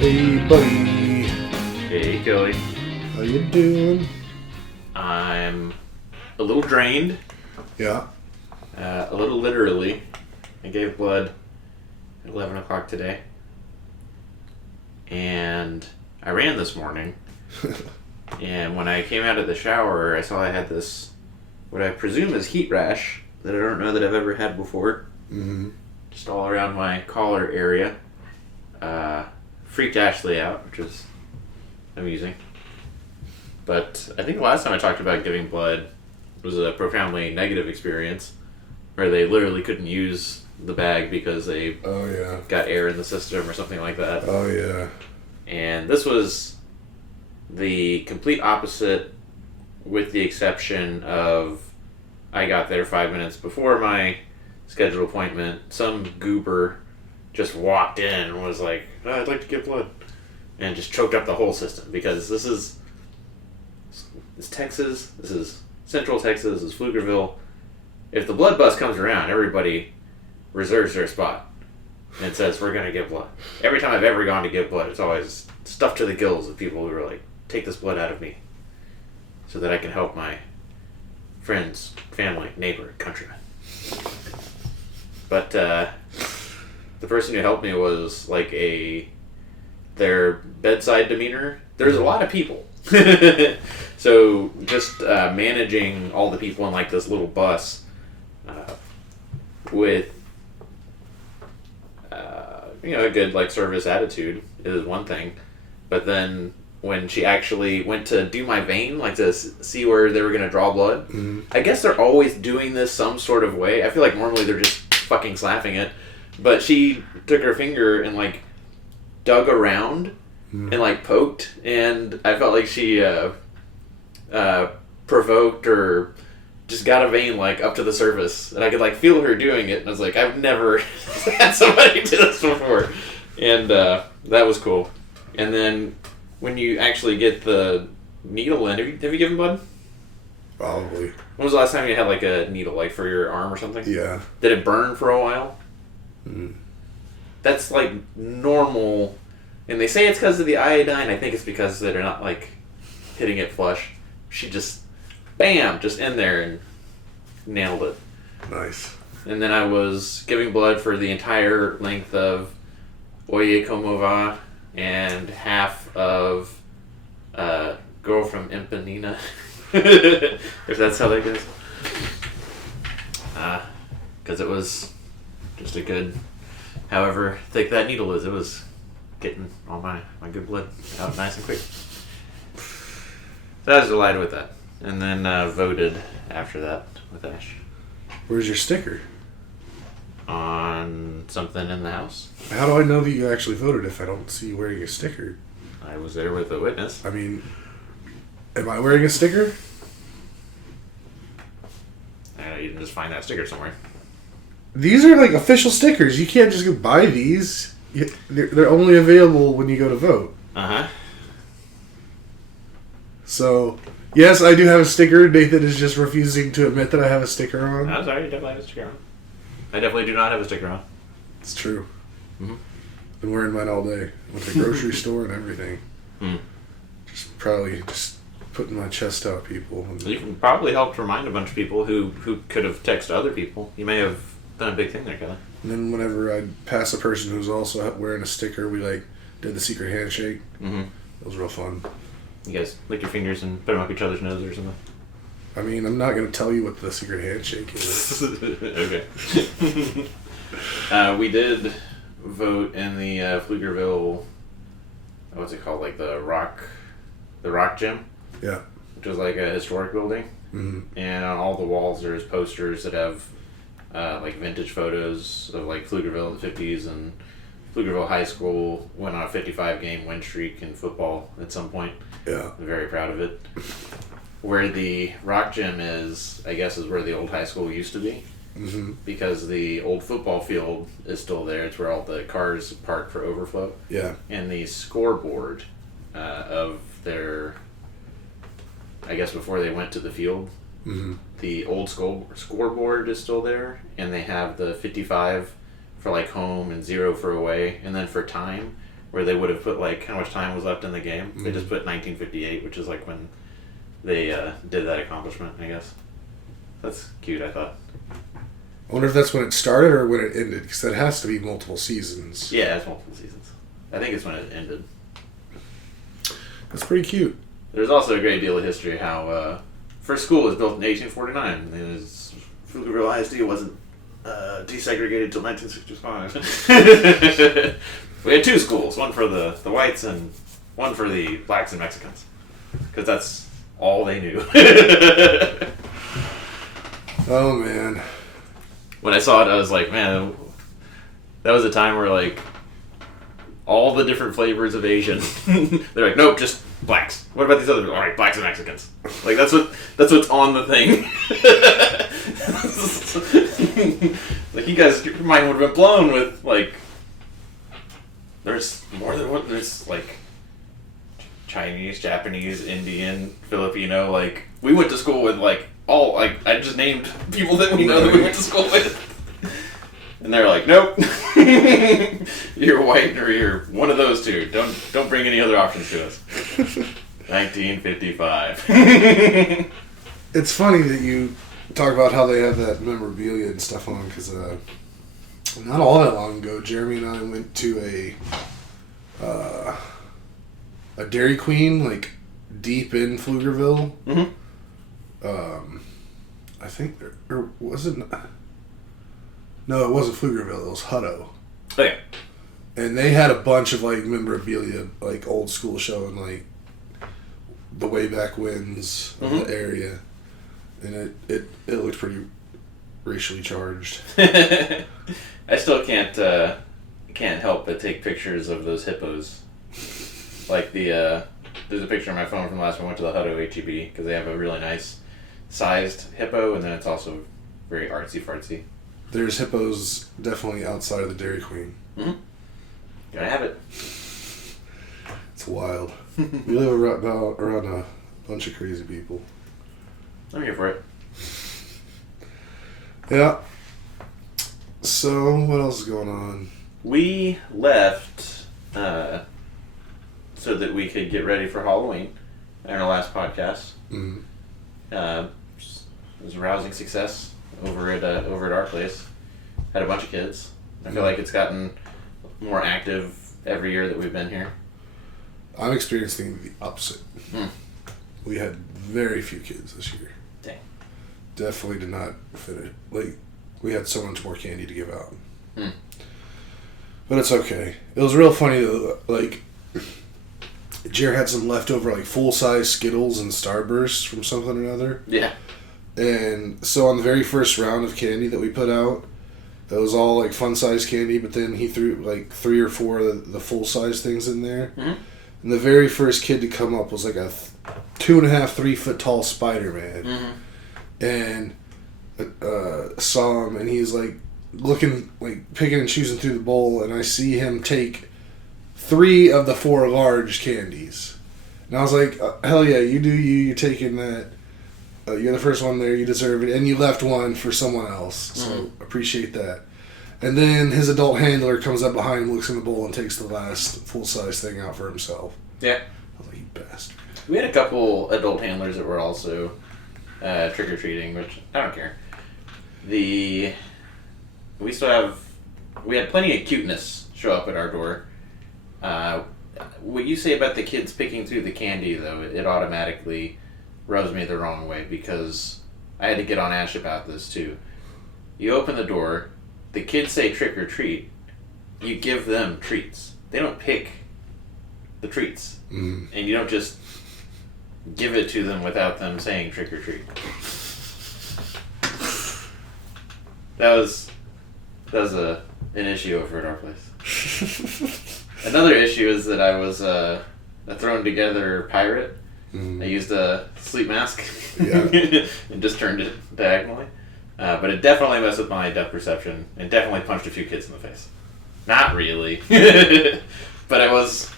Hey, buddy. Hey, Kelly. How you doing? I'm a little drained. Yeah. A little literally. I gave blood at 11 o'clock today. And I ran this morning. And when I came out of the shower, I saw I had this, what I presume is heat rash, that I don't know that I've ever had before. Mm-hmm. Just all around my collar area. Freaked Ashley out, which is amusing. But I think the last time I talked about giving blood was a profoundly negative experience where they literally couldn't use the bag because they got air in the system or something like that. Oh, yeah. And this was the complete opposite, with the exception of I got there 5 minutes before my scheduled appointment. Some goober just walked in and was like, oh, I'd like to give blood. And just choked up the whole system, because it's Texas, this is Central Texas, this is Pflugerville. If the blood bus comes around, everybody reserves their spot and says, we're going to give blood. Every time I've ever gone to give blood, it's always stuffed to the gills of people who are like, take this blood out of me so that I can help my friends, family, neighbor, countrymen. But the person who helped me was like their bedside demeanor. There's a lot of people. So just managing all the people in like this little bus with a good like service attitude is one thing, but then when she actually went to do my vein, like to see where they were going to draw blood, I guess they're always doing this some sort of way. I feel like normally they're just fucking slapping it, but she took her finger and like dug around and like poked, and I felt like she provoked or just got a vein like up to the surface, and I could like feel her doing it, and I was like, I've never had somebody do this before, and that was cool. And then when you actually get the needle in, have you given blood? Probably. When was the last time you had like a needle, like for your arm or something? Yeah. Did it burn for a while? That's like normal, and they say it's because of the iodine. I think it's because they're not like hitting it flush. She just, bam, just in there and nailed it. Nice. And then I was giving blood for the entire length of Oye Como Va and half of Girl from Empanina, if that's how that goes. Because it was just a good, however thick that needle is, it was getting all my good blood out nice and quick. So I was delighted with that. And then voted after that with Ash. Where's your sticker? On something in the house. How do I know that you actually voted if I don't see you wearing a sticker? I was there with a witness. I mean, am I wearing a sticker? You didn't just find that sticker somewhere. These are like official stickers. You can't just go buy these. They're only available when you go to vote. Uh-huh. So, yes, I do have a sticker. Nathan is just refusing to admit that I have a sticker on. I'm sorry, you definitely have a sticker on. I definitely do not have a sticker on. It's true. Mm-hmm. Been wearing mine all day. Went to the grocery store and everything. Just putting my chest out, people. You can probably help remind a bunch of people who could have texted other people. You may have done a big thing there, Kelly. And then whenever I pass a person who's also wearing a sticker, we did the secret handshake. Mm-hmm. It was real fun. You guys lick your fingers and put them up each other's nose or something? I mean, I'm not going to tell you what the secret handshake is. Okay. We did vote in the Pflugerville, what's it called, like the Rock Gym? Yeah. Which was like a historic building. Mm-hmm. And on all the walls there's posters that have like vintage photos of like Pflugerville in the 50s, and Pflugerville High School went on a 55-game win streak in football at some point. Yeah. I'm very proud of it. Where the Rock Gym is, I guess, is where the old high school used to be. Mm-hmm. Because the old football field is still there. It's where all the cars park for overflow. Yeah. And the scoreboard of their, I guess before they went to the field, the old scoreboard is still there. And they have the 55 for like home and 0 for away. And then for time, where they would have put like how much time was left in the game. They just put 1958, which is like when they did that accomplishment, I guess. That's cute, I thought. I wonder if that's when it started or when it ended, because that has to be multiple seasons. Yeah, it's multiple seasons. I think it's when it ended. That's pretty cute. There's also a great deal of history how first school was built in 1849, and Pflugerville ISD wasn't desegregated until 1965. We had two schools, one for the whites and one for the blacks and Mexicans, because that's all they knew. Oh, man. When I saw it, I was like, man, that was a time where, like, all the different flavors of Asian, they're like, nope, just blacks. What about these other? All right, blacks and Mexicans. Like, that's what's on the thing. Like, you guys, your mind would have been blown with, like, there's more than one. There's, like, Chinese, Japanese, Indian, Filipino. Like, we went to school with, like, all, like, I just named people that we know that we went to school with. And they're like, nope. You're white or you're one of those two. Don't bring any other options to us. 1955. It's funny that you talk about how they have that memorabilia and stuff on, because not all that long ago, Jeremy and I went to a Dairy Queen, like, deep in Pflugerville. Mm-hmm. I think, or was it? No, it wasn't Pflugerville. It was Hutto. Okay. And they had a bunch of, like, memorabilia, like, old school showing, like, the way back wins of the area. And it looked pretty racially charged. I still can't help but take pictures of those hippos. Like there's a picture on my phone from the last time I went to the Hutto HEB, because they have a really nice sized hippo, and then it's also very artsy fartsy. There's hippos definitely outside of the Dairy Queen. Mm-hmm. Gotta have it. It's wild. We live around a bunch of crazy people. I'm here for it. Yeah. So, what else is going on? We left so that we could get ready for Halloween in our last podcast. Mm. It was a rousing success over at our place. Had a bunch of kids. I feel like it's gotten more active every year that we've been here. I'm experiencing the opposite. Mm. We had very few kids this year. Dang. Definitely did not fit it. Like, we had so much more candy to give out. Mm. But it's okay. It was real funny though. Like, Jer had some leftover, like, full-size Skittles and Starbursts from something or another. Yeah. And so on the very first round of candy that we put out, it was all, like, fun-size candy, but then he threw, like, 3 or 4 of the full-size things in there. Mm-hmm. And the very first kid to come up was, like, a 2.5, 3 foot tall Spider-Man. Mm-hmm. And saw him, and he's, like, looking, like, picking and choosing through the bowl, and I see him take 3 of the 4 large candies. And I was like, hell yeah, you do you, you're taking that. You're the first one there, you deserve it. And you left one for someone else, so appreciate that. And then his adult handler comes up behind him, looks in the bowl, and takes the last full-size thing out for himself. Yeah. I was like, you bastard. We had a couple adult handlers that were also trick-or-treating, which I don't care. We had plenty of cuteness show up at our door. What you say about the kids picking through the candy, though, it automatically rubs me the wrong way, because I had to get on Ash about this, too. You open the door, the kids say trick or treat, you give them treats. They don't pick the treats. Mm. And you don't just give it to them without them saying trick or treat. That was an issue over at our place. Another issue is that I was a thrown together pirate. I used a sleep mask and just turned it diagonally. But it definitely messed with my depth perception and definitely punched a few kids in the face. Not really. But I was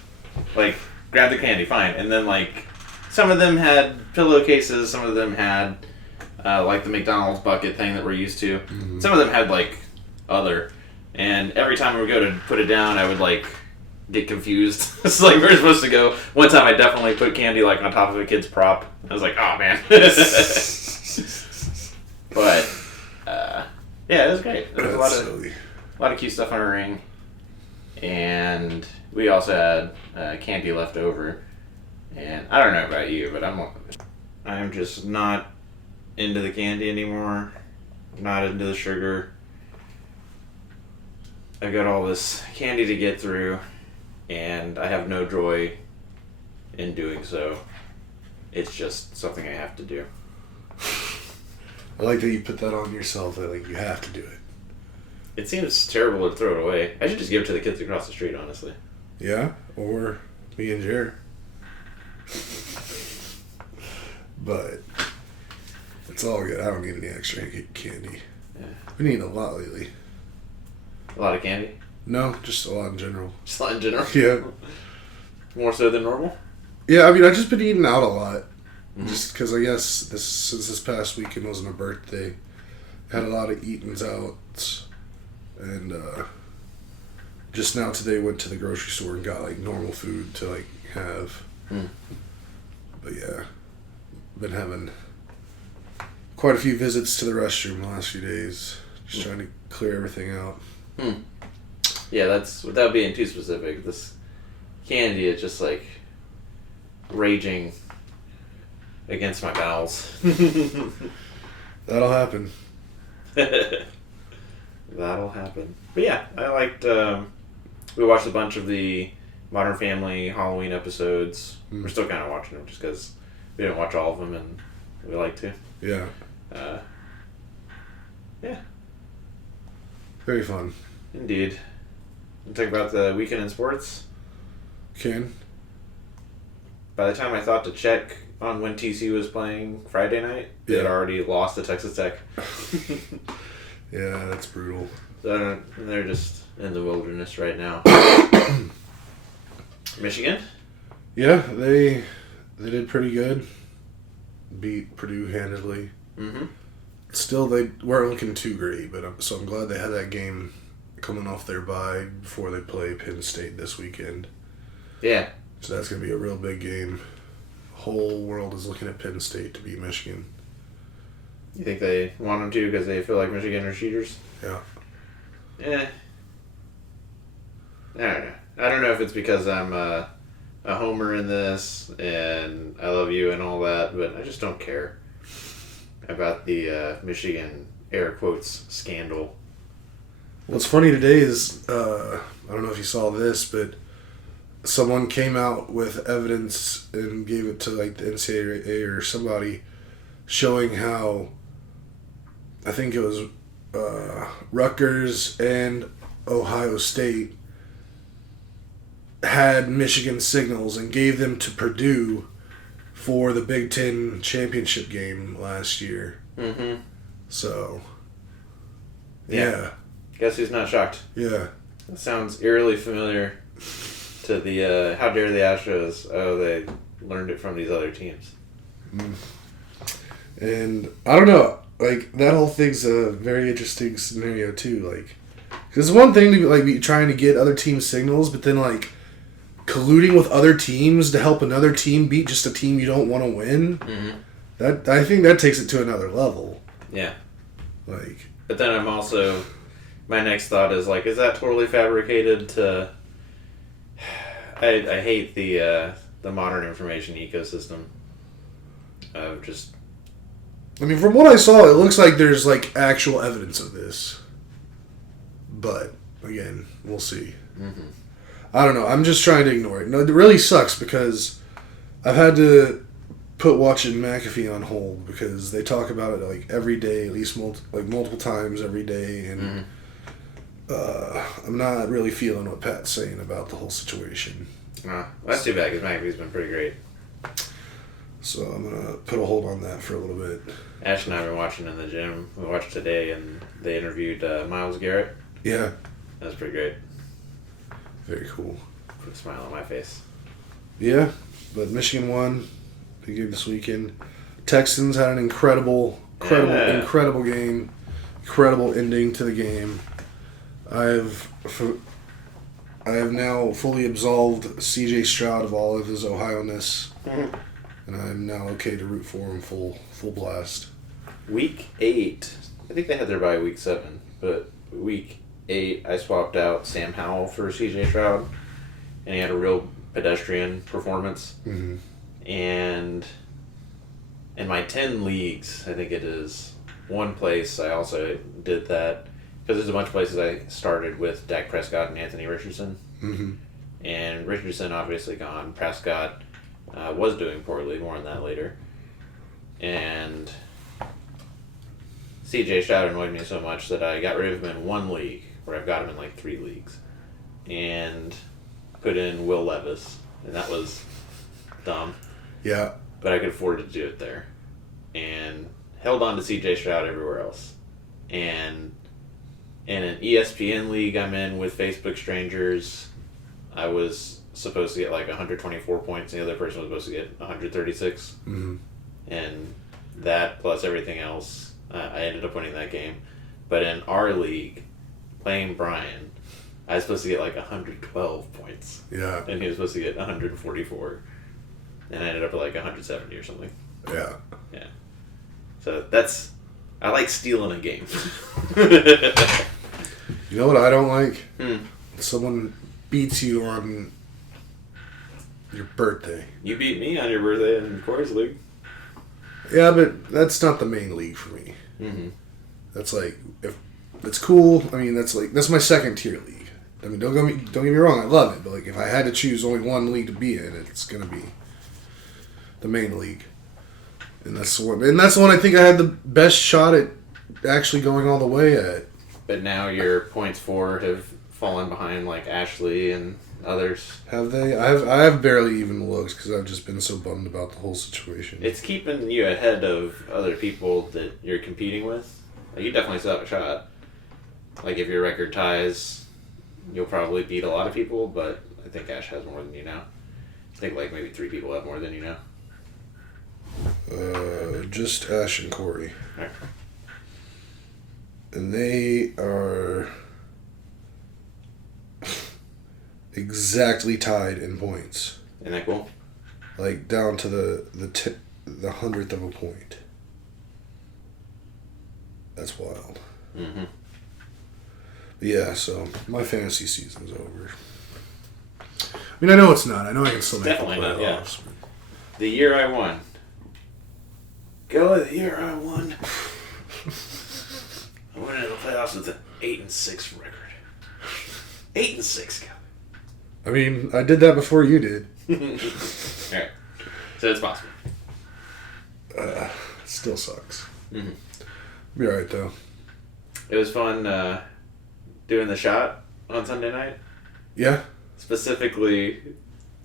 like, grab the candy, fine. And then, like, some of them had pillowcases, some of them had like the McDonald's bucket thing that we're used to. Mm-hmm. Some of them had, like, other. And every time we would go to put it down, I would, like, get confused. It's like we're supposed to go. One time I definitely put candy like on top of a kid's prop. I was like, oh man. But yeah, it was great. There was a lot of cute stuff on our ring, and we also had candy left over. And I don't know about you, but I'm just not into the candy anymore. Not into the sugar. I've got all this candy to get through, and I have no joy in doing so. It's just something I have to do. I like that you put that on yourself, that like you have to do it. It seems terrible to throw it away. I should just give it to the kids across the street, honestly. Yeah, or me and Jer. But it's all good. I don't need any extra candy. Yeah. We need a lot lately. A lot of candy? No, just a lot in general. Just a lot in general? Yeah. More so than normal? Yeah, I mean, I've just been eating out a lot. Mm-hmm. Just because I guess since this past weekend wasn't a birthday, had a lot of eatings out. And just now today went to the grocery store and got like normal food to like have. Mm. But yeah, been having quite a few visits to the restroom the last few days. Just trying to clear everything out. Yeah, that's without being too specific. This candy is just like raging against my bowels. That'll happen. That'll happen. But yeah, I liked. We watched a bunch of the Modern Family Halloween episodes. We're still kind of watching them just because we didn't watch all of them and we like to. Yeah. Yeah. Very fun. Indeed. We'll talk about the weekend in sports. Ken? By the time I thought to check on when TCU was playing Friday night, they had already lost to Texas Tech. Yeah, that's brutal. So they're just in the wilderness right now. Michigan? Yeah, they did pretty good. Beat Purdue handedly. Mm-hmm. Still, they weren't looking too great, but I'm glad they had that game coming off their bye before they play Penn State this weekend. Yeah. So that's going to be a real big game. Whole world is looking at Penn State to beat Michigan. You think they want them to because they feel like Michigan are cheaters? Yeah. Yeah. I don't know. I don't know if it's because I'm a homer in this and I love you and all that, but I just don't care about the Michigan air quotes scandal. What's funny today is, I don't know if you saw this, but someone came out with evidence and gave it to like the NCAA or somebody showing how, I think it was Rutgers and Ohio State had Michigan signals and gave them to Purdue for the Big Ten championship game last year. Mm-hmm. So, yeah. Guess who's not shocked? Yeah. That sounds eerily familiar to the How Dare the Astros. Oh, they learned it from these other teams. And I don't know, like, that whole thing's a very interesting scenario too. Like, because it's one thing to like be trying to get other teams' signals, but then like colluding with other teams to help another team beat just a team you don't want to win. Mm-hmm. That I think that takes it to another level. Yeah. Like, but then I'm also, my next thought is like, is that totally fabricated to? I hate the modern information ecosystem of just. I mean, from what I saw, it looks like there's like actual evidence of this. But again, we'll see. Mm-hmm. I don't know. I'm just trying to ignore it. No, it really sucks because I've had to put watching McAfee on hold because they talk about it like every day, at least multiple times every day, and I'm not really feeling what Pat's saying about the whole situation. Oh, that's too bad because McAfee's been pretty great. So I'm gonna put a hold on that for a little bit. Ash and I have been watching in the gym. We watched today, and they interviewed Myles Garrett. Yeah. That was pretty great. Very cool. Put a smile on my face. Yeah, but Michigan won. Big game this weekend. Texans had an incredible game. Incredible ending to the game. I have now fully absolved C.J. Stroud of all of his Ohio-ness, and I am now okay to root for him full blast. Week 8, I think they had their bye week 7, but week 8, I swapped out Sam Howell for C.J. Stroud, and he had a real pedestrian performance. Mm-hmm. And in my 10 leagues, I think it is, one place I also did that, because there's a bunch of places I started with Dak Prescott and Anthony Richardson. Mm-hmm. And Richardson obviously gone. Prescott was doing poorly. More on that later. And CJ Stroud annoyed me so much that I got rid of him in one league, where I've got him in like 3 leagues. And put in Will Levis. And that was dumb. Yeah. But I could afford to do it there. And held on to CJ Stroud everywhere else. And in an ESPN league I'm in with Facebook strangers, I was supposed to get like 124 points, and the other person was supposed to get 136. Mm-hmm. And that plus everything else, I ended up winning that game. But in our league, playing Brian, I was supposed to get like 112 points. Yeah. And he was supposed to get 144. And I ended up at like 170 or something. Yeah. Yeah. So that's... I like stealing a game. You know what I don't like? Someone beats you on your birthday. You beat me on your birthday in Corey's league. Yeah, but that's not the main league for me. Mm-hmm. That's like, if it's cool. I mean, that's my second tier league. I mean, don't get me wrong, I love it, but like if I had to choose only one league to be in, it's gonna be the main league, and that's the one I think I had the best shot at actually going all the way at. But now your points for have fallen behind like Ashley and others. Have they? I have barely even looked because I've just been so bummed about the whole situation. It's keeping you ahead of other people that you're competing with. Like, you definitely still have a shot. Like if your record ties, you'll probably beat a lot of people, but I think Ash has more than you now. I think like maybe 3 people have more than you now. Just Ash and Corey. Right. And they are exactly tied in points. Isn't that cool? Like down to the 100th of a point. That's wild. Mm-hmm. But yeah, so my fantasy season's over. I mean, I know it's not. I know I can still make the Definitely not, playoffs. yeah. The year I won. Go the year I won. I went into the playoffs with an 8-6 record. 8-6, Kevin. I mean, I did that before you did. Alright. So it's possible. It still sucks. Mm-hmm. Be alright, though. It was fun doing the shot on Sunday night. Yeah? Specifically,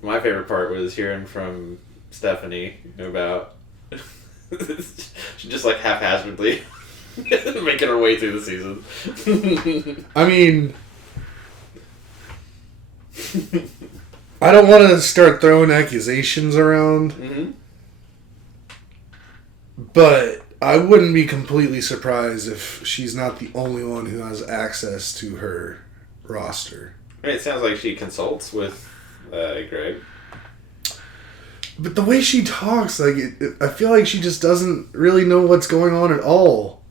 my favorite part was hearing from Stephanie about she just like haphazardly making her way through the season. I mean, I don't want to start throwing accusations around, Mm-hmm. but I wouldn't be completely surprised if she's not the only one who has access to her roster. I mean, it sounds like she consults with Greg. But the way she talks, like, I feel like she just doesn't really know what's going on at all.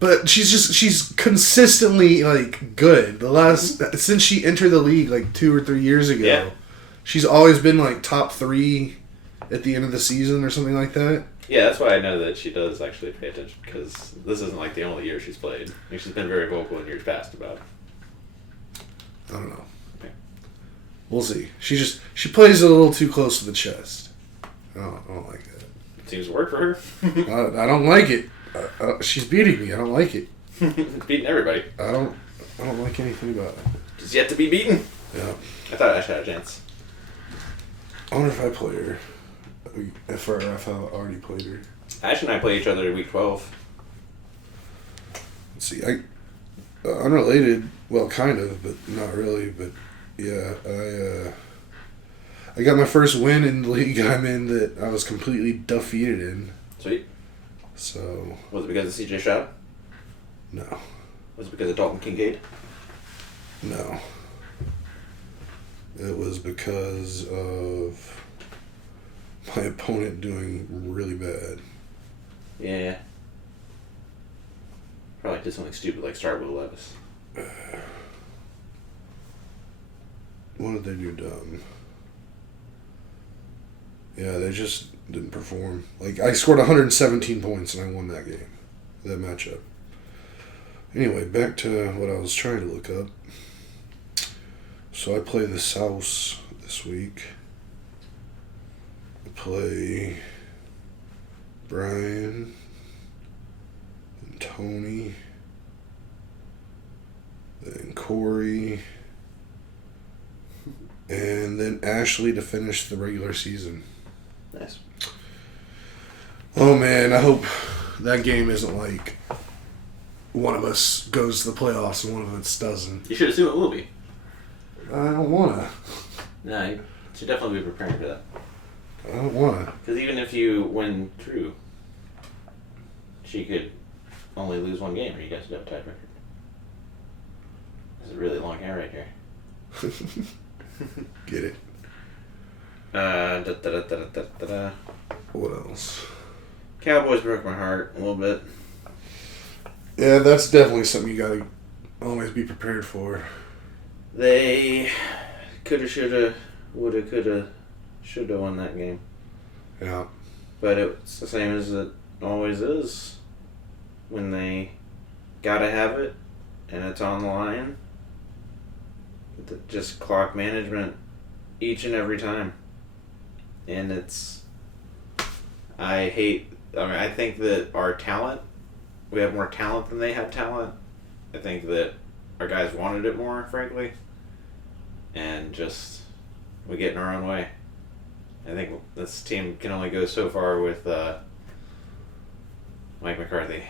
But she's consistently, like, good. Since she entered the league, like, 2 or 3 years ago, Yeah. she's always been, like, top 3 at the end of the season or something like that. Yeah, that's why I know that she does actually pay attention, because this isn't like the only year she's played. I mean, she's been very vocal in years past about it. I don't know. Okay. We'll see. She plays it a little too close to the chest. I don't like that. It seems to work for her. I don't like it. She's beating me. I don't like it. Beating everybody. I don't like anything about it. Just yet to be beaten. Yeah. I thought Ash had a chance. I wonder if I play her. If I already played her. Ash and I play each other in week 12. Let's see. Unrelated. Well, kind of, but not really. But yeah, I got my first win in the league I'm in that I was completely defeated in. Sweet. So. Was it because of CJ Stroud? No. Was it because of Dalton Kincaid? No. it was because of my opponent doing really bad. Yeah. Probably did something stupid like start with Levis. What did they do dumb? Yeah, they just didn't perform. Like, I scored 117 points and I won that game. That matchup. Anyway, back to what I was trying to look up. So I play the South this week. I play Brian and Tony, then Corey, and then Ashley to finish the regular season. Nice. Oh man, I hope that game isn't like one of us goes to the playoffs and one of us doesn't. You should assume it will be. I don't wanna. No, you should definitely be preparing for that. I don't wanna. Because even if you win Drew, she could only lose one game, or you guys would have a tied record. There's a really long hair right here. Get it. What else? Cowboys broke my heart a little bit. Yeah, that's definitely something you gotta always be prepared for. They coulda, shoulda, woulda, coulda, shoulda won that game. Yeah. But it's the same as it always is. When they gotta have it, and it's on the line. Just clock management each and every time. And I think that our talent, we have more talent than they have talent. I think that our guys wanted it more, frankly. And just, we get in our own way. I think this team can only go so far with Mike McCarthy.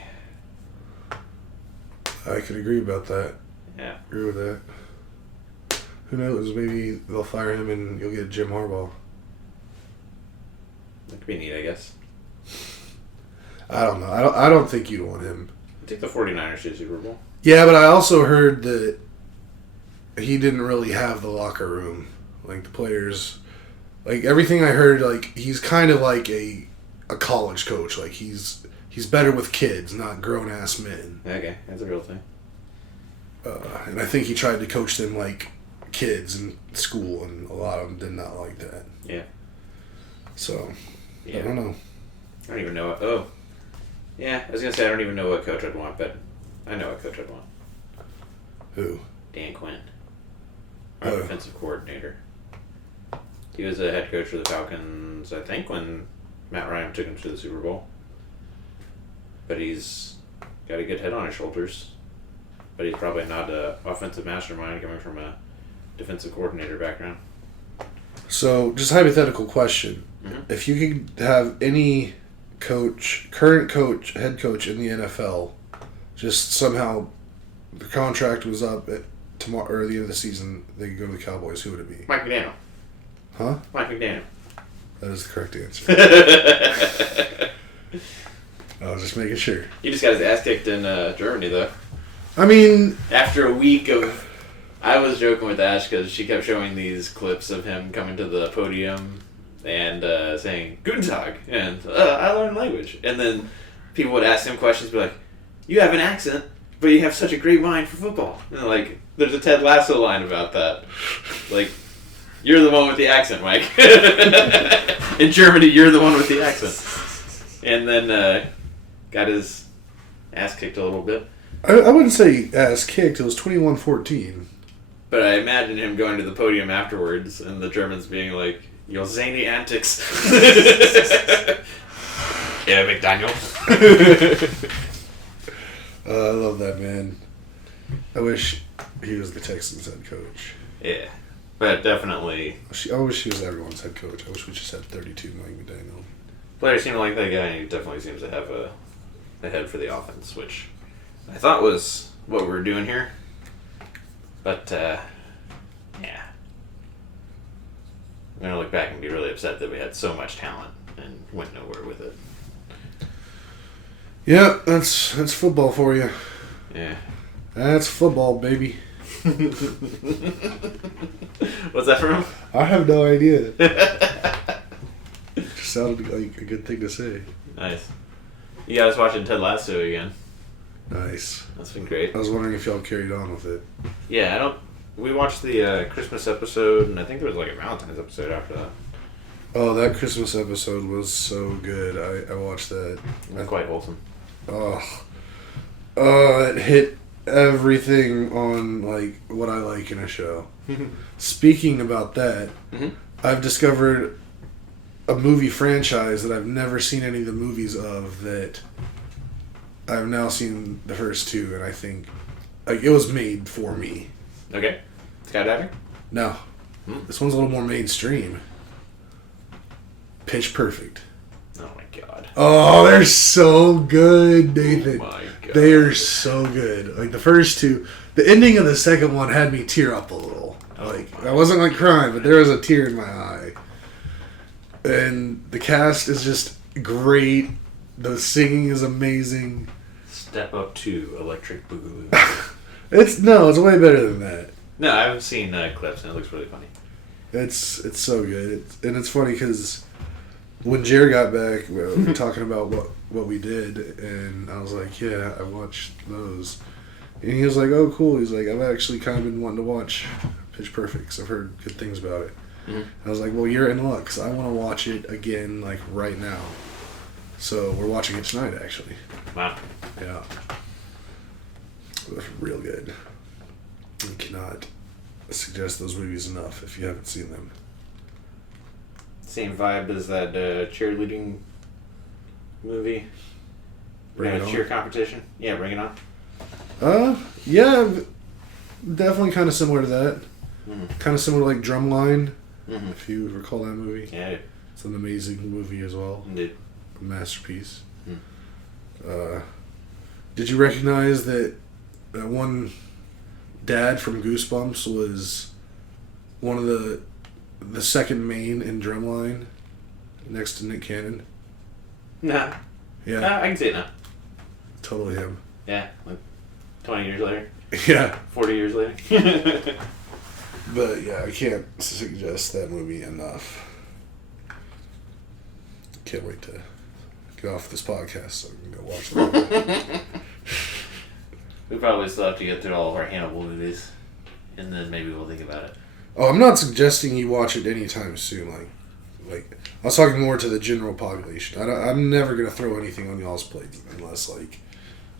I could agree about that. Yeah. Agree with that. Who knows? Maybe they'll fire him and you'll get Jim Harbaugh. That could be neat, I guess. I don't know. I don't think you'd want him. I think the 49ers to the Super Bowl. Yeah, but I also heard that he didn't really have the locker room. Like, the players... Like, everything I heard, like, he's kind of like a college coach. Like, he's better with kids, not grown-ass men. Okay, that's a real thing. And I think he tried to coach them like kids in school, and a lot of them did not like that. Yeah. So, Yeah. I don't know. I don't even know what... Oh. Yeah, I was going to say I don't even know what coach I'd want, but I know what coach I'd want. Who? Dan Quinn. Our Oh. defensive coordinator. He was the head coach for the Falcons, I think, when Matt Ryan took him to the Super Bowl. But he's got a good head on his shoulders. But he's probably not an offensive mastermind coming from a defensive coordinator background. So, just hypothetical question. Mm-hmm. If you could have any coach, current coach, head coach in the NFL, just somehow the contract was up at tomorrow or the end of the season, they could go to the Cowboys, who would it be? Mike McDaniel. Huh? Mike McDaniel. That is the correct answer. I was just making sure. He just got his ass kicked in Germany, though. I mean... After a week of... I was joking with Ash because she kept showing these clips of him coming to the podium and saying, Guten Tag, and I learned language. And then people would ask him questions, be like, you have an accent, but you have such a great mind for football. And like, there's a Ted Lasso line about that. Like, you're the one with the accent, Mike. In Germany, you're the one with the accent. And then got his ass kicked a little bit. I wouldn't say ass kicked. It was 21-14. But I imagine him going to the podium afterwards and the Germans being like, your zany antics. Yeah, McDaniel. I love that, man. I wish he was the Texans head coach. Yeah. But definitely... I wish he was everyone's head coach. I wish we just had 32 Mike McDaniel. Players seem to like that guy, and he definitely seems to have a head for the offense, which I thought was what we were doing here. But, yeah. I'm going to look back and be really upset that we had so much talent and went nowhere with it. Yeah, that's football for you. Yeah. That's football, baby. Well, What's that from? I have no idea. Just sounded like a good thing to say. Nice. You guys watching Ted Lasso again? Nice. That's been great. I was wondering if y'all carried on with it. Yeah, we watched the Christmas episode, and I think there was like a Valentine's episode after that. Oh, that Christmas episode was so good. I watched that. It was quite wholesome. Oh, it hit everything on like what I like in a show. Speaking about that, I've discovered a movie franchise that I've never seen any of the movies of that I've now seen the first two, and I think like it was made for me. Okay. Skydiving? No. This one's a little more mainstream. Pitch Perfect. Oh my god. Oh, they're so good, Nathan. Oh my god. They are so good. Like the first two, the ending of the second one had me tear up a little. I wasn't like crying, but there was a tear in my eye. And the cast is just great. The singing is amazing. Step up to Electric Boogaloo. It's way better than that. No, I haven't seen clips, and it looks really funny. It's so good. It's funny because when Jared got back, we were talking about what we did, and I was like, yeah, I watched those. And he was like, oh, cool. He's like, I've actually kind of been wanting to watch Pitch Perfect because I've heard good things about it. I was like, well, you're in luck because I want to watch it again, like, right now. So we're watching it tonight, actually. Wow. Yeah. It was real good. You cannot suggest those movies enough if you haven't seen them. Same vibe as that cheerleading movie. Bring It On? Cheer competition. Yeah, Bring It On. Yeah, definitely kind of similar to that. Kind of similar to like Drumline, if you recall that movie. Yeah. It's an amazing movie as well. Indeed. A masterpiece. Did you recognize that one dad from Goosebumps was one of the second main in Drumline, next to Nick Cannon? Nah. Yeah. I can see it now. Totally him. Yeah, like 20 years later. Yeah. 40 years later. But yeah, I can't suggest that movie enough. Can't wait to get off this podcast so I can go watch that. We probably still have to get through all of our Hannibal movies, and then maybe we'll think about it. Oh, I'm not suggesting you watch it anytime soon. Like I was talking more to the general population. I'm never gonna throw anything on y'all's plate unless like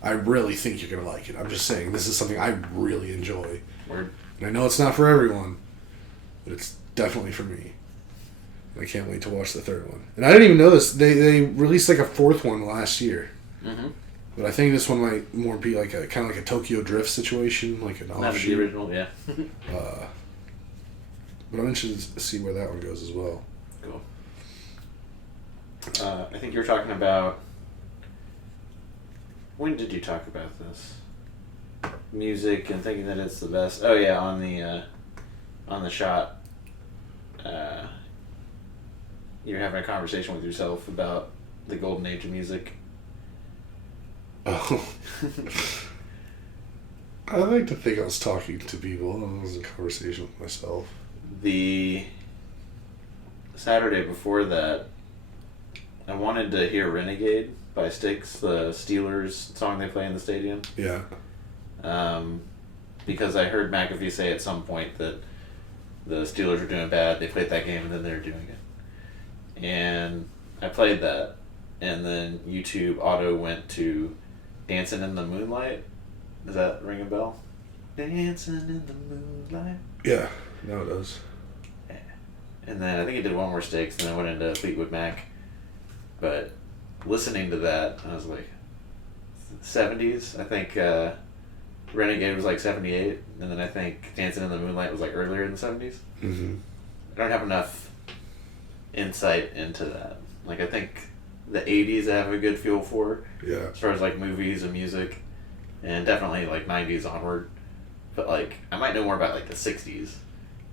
I really think you're gonna like it. I'm just saying this is something I really enjoy. Word. And I know it's not for everyone, but it's definitely for me. I can't wait to watch the third one. And I didn't even know this. They released like a fourth one last year. But I think this one might more be like a kind of like a Tokyo Drift situation, like an Not offshoot. the original, yeah. But I'm interested to see where that one goes as well. Cool. I think you were talking about... When did you talk about this? Music and thinking that it's the best. Oh yeah, on the shot. You're having a conversation with yourself about the golden age of music. Oh. I like to think I was talking to people. I was in conversation with myself. The Saturday before that, I wanted to hear Renegade by Styx, the Steelers song they play in the stadium. Yeah. Because I heard McAfee say at some point that the Steelers were doing bad, they played that game, and then they were doing it. And I played that, and then YouTube auto went to Dancing in the Moonlight. Does that ring a bell? Dancing in the Moonlight. Yeah, no, it does. Yeah. And then I think it did one more Styx, and then I went into Fleetwood Mac. But listening to that, I was like, 70s, I think Renegade was like 78, and then I think Dancing in the Moonlight was like earlier in the 70s. Mm-hmm. I don't have enough insight into that. Like, I think the 80s I have a good feel for, Yeah. as far as like movies and music, and definitely like 90s onward. But like, I might know more about like the 60s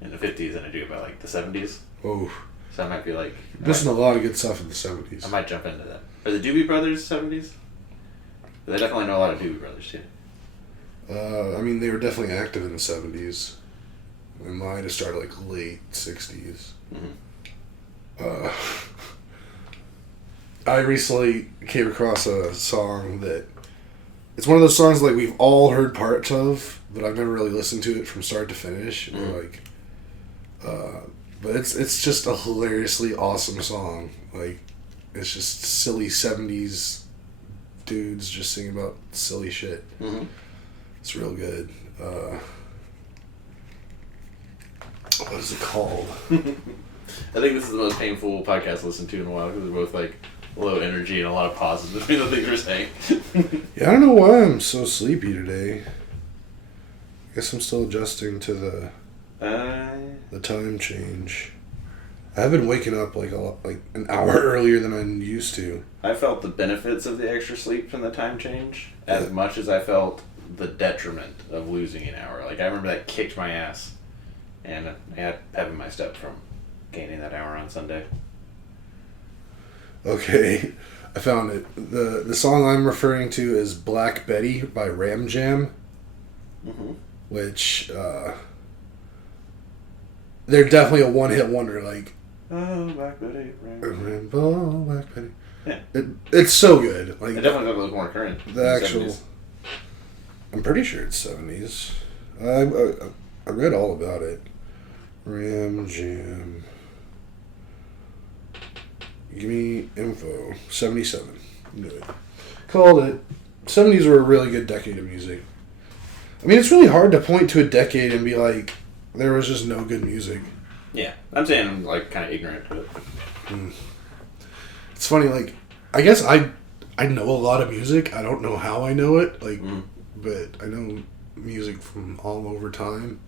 and the 50s than I do about like the 70s. Oh. So I might be like... Missing a lot of good stuff in the 70s. I might jump into that. Are the Doobie Brothers 70s? They definitely know a lot of Doobie Brothers too. I mean, they were definitely active in the 70s. and mine just started like late 60s. Mm-hmm. I recently came across a song that it's one of those songs like we've all heard parts of, but I've never really listened to it from start to finish. Mm-hmm. Like, but it's just a hilariously awesome song. Like, it's just silly 70s dudes just singing about silly shit. Mm-hmm. It's real good. What is it called? I think this is the most painful podcast to listen to in a while because we're both like low energy and a lot of pauses between the things we're saying. Yeah, I don't know why I'm so sleepy today. I guess I'm still adjusting to the time change. I've been waking up like an hour earlier than I used to. I felt the benefits of the extra sleep from the time change as much as I felt the detriment of losing an hour. Like, I remember that kicked my ass, and I had pep in my step from gaining that hour on Sunday. Okay, I found it. The song I'm referring to is Black Betty by Ram Jam, which they're definitely a one-hit wonder. Like, oh, Black Betty, Rainbow, Black Betty. Yeah, it's so good. Like, it definitely look more current. The actual, 70s. I'm pretty sure it's 70s. I read all about it. Ram Jam. Give me info. 77. Knew it. Called it. 70s were a really good decade of music. I mean, it's really hard to point to a decade and be like, there was just no good music. Yeah, I'm saying I'm like kind of ignorant to it. It's funny, like, I guess I know a lot of music. I don't know how I know it, like, but I know music from all over time.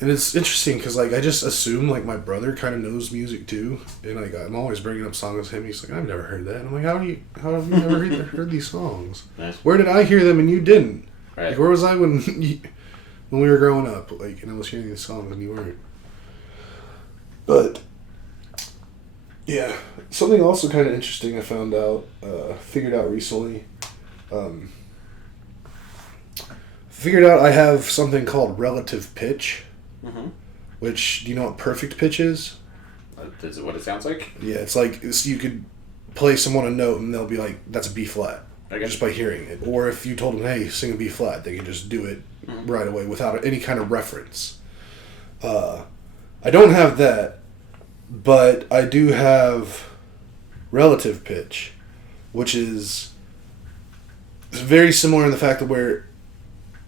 And it's interesting because, like, I just assume, like, my brother kind of knows music too. And, like, I'm always bringing up songs with him. He's like, I've never heard that. And I'm like, how have you never heard these songs? Nice. Where did I hear them and you didn't? Right. Like, where was I when we were growing up? Like, and I was hearing these songs and you weren't. But, yeah. Something also kind of interesting I figured out recently. Figured out I have something called relative pitch. Which, do you know what perfect pitch is? Is it what it sounds like? Yeah, it's like you could play someone a note and they'll be like, that's a B flat. Okay. Just by hearing it. Or if you told them, hey, sing a B flat, they can just do it right away without any kind of reference. I don't have that, but I do have relative pitch, which is very similar in the fact that where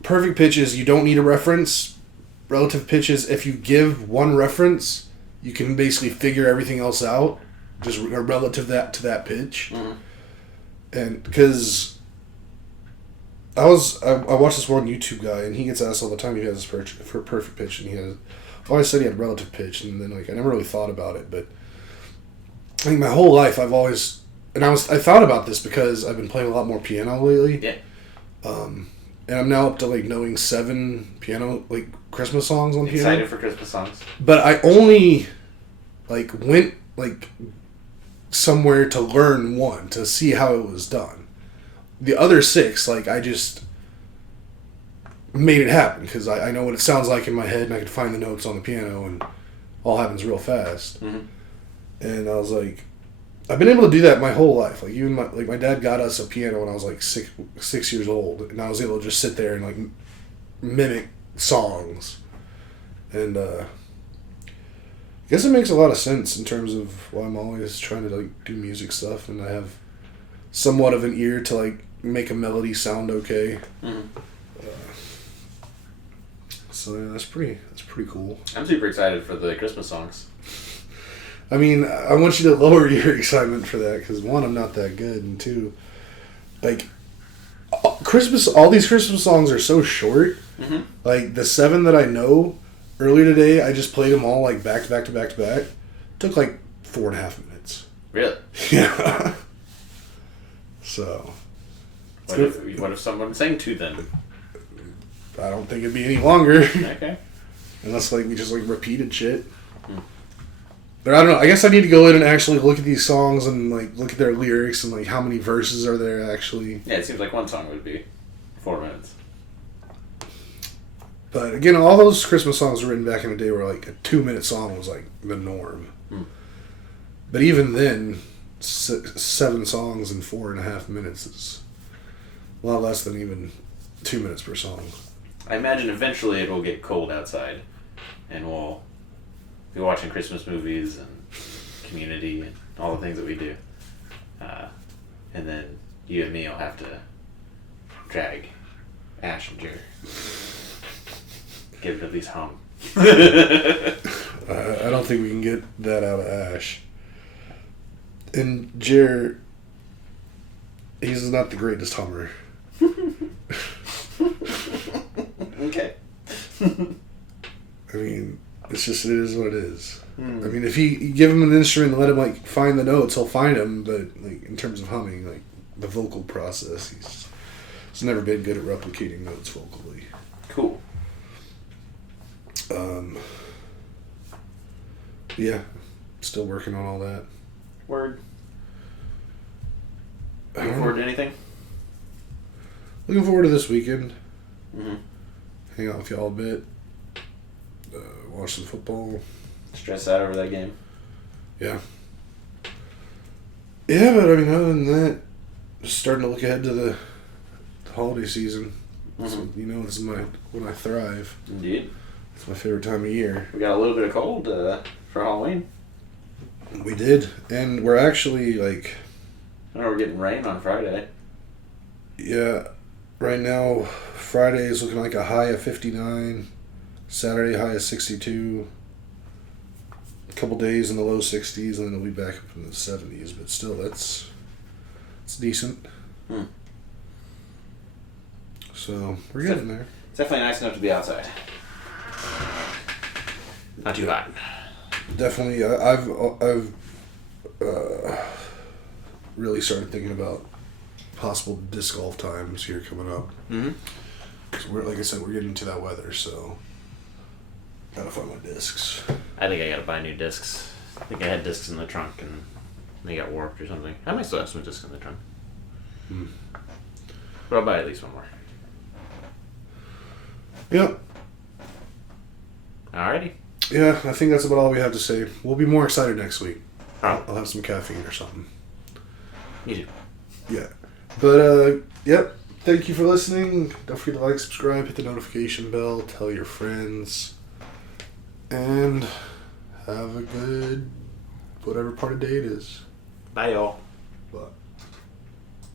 perfect pitch is you don't need a reference. Relative pitch is if you give one reference, you can basically figure everything else out, just relative to that pitch. And because I watched this one YouTube guy, and he gets asked all the time if he has for perfect pitch, and he always said he had relative pitch, and then like I never really thought about it, but I think my whole life I've always, and I thought about this because I've been playing a lot more piano lately. Yeah. And I'm now up to like knowing 7 piano like Christmas songs on piano. Excited for Christmas songs. But I only like went like somewhere to learn one to see how it was done. The other 6, like I just made it happen because I know what it sounds like in my head and I could find the notes on the piano and all happens real fast. And I was like, I've been able to do that my whole life. Like even my dad got us a piano when I was like 6 years old, and I was able to just sit there and like mimic songs. And I guess it makes a lot of sense in terms of why I'm always trying to like do music stuff, and I have somewhat of an ear to like make a melody sound okay. So yeah, that's pretty cool. I'm super excited for the Christmas songs. I mean, I want you to lower your excitement for that because 1, I'm not that good, and 2, like all these Christmas songs are so short. Like the 7 that I know earlier today, I just played them all like back to back to back to back. Took like 4.5 minutes. Really? Yeah. So. What if someone sang 2 then? I don't think it'd be any longer. Okay. Unless like we just like repeated shit. But I don't know. I guess I need to go in and actually look at these songs and like look at their lyrics and like how many verses are there actually. Yeah, it seems like one song would be 4 minutes. But again, all those Christmas songs were written back in the day where like a 2-minute song was like the norm. But even then, 7 songs in 4.5 minutes is a lot less than even 2 minutes per song. I imagine eventually it will get cold outside, and we'll be watching Christmas movies and Community and all the things that we do. And then you and me will have to drag Ash and Jer. Get it at least hum. I don't think we can get that out of Ash. And Jer, he's not the greatest hummer. Okay. I mean, it is what it is. I mean, if you give him an instrument and let him like find the notes, he'll find them. But like in terms of humming, like the vocal process, he's never been good at replicating notes vocally. Cool. Yeah, still working on all that. Word. Looking forward to anything? Looking forward to this weekend. Mm-hmm. Hang out with y'all a bit. Watch some football. Stress out over that game? Yeah. Yeah, but I mean, other than that, just starting to look ahead to the holiday season. Mm-hmm. So, this is when I thrive. Indeed. It's my favorite time of year. We got a little bit of cold for Halloween. We did, and we're actually like... I know we're getting rain on Friday. Yeah, right now, Friday is looking like a high of 59, Saturday high of 62, a couple days in the low 60s, and then it'll be back up in the 70s, but still, it's decent. So, we're getting there. It's definitely nice enough to be outside. Not too hot. Definitely, I've really started thinking about possible disc golf times here coming up. Mm-hmm. So like I said, we're getting into that weather, so gotta find my discs. I think I gotta buy new discs. I think I had discs in the trunk and they got warped or something. I might still have some discs in the trunk. But I'll buy at least one more. Yep. Alrighty. Yeah, I think that's about all we have to say. We'll be more excited next week. Oh. I'll have some caffeine or something. You do. Yeah. But, yep. Thank you for listening. Don't forget to like, subscribe, hit the notification bell, tell your friends. And have a good whatever part of day it is. Bye, y'all.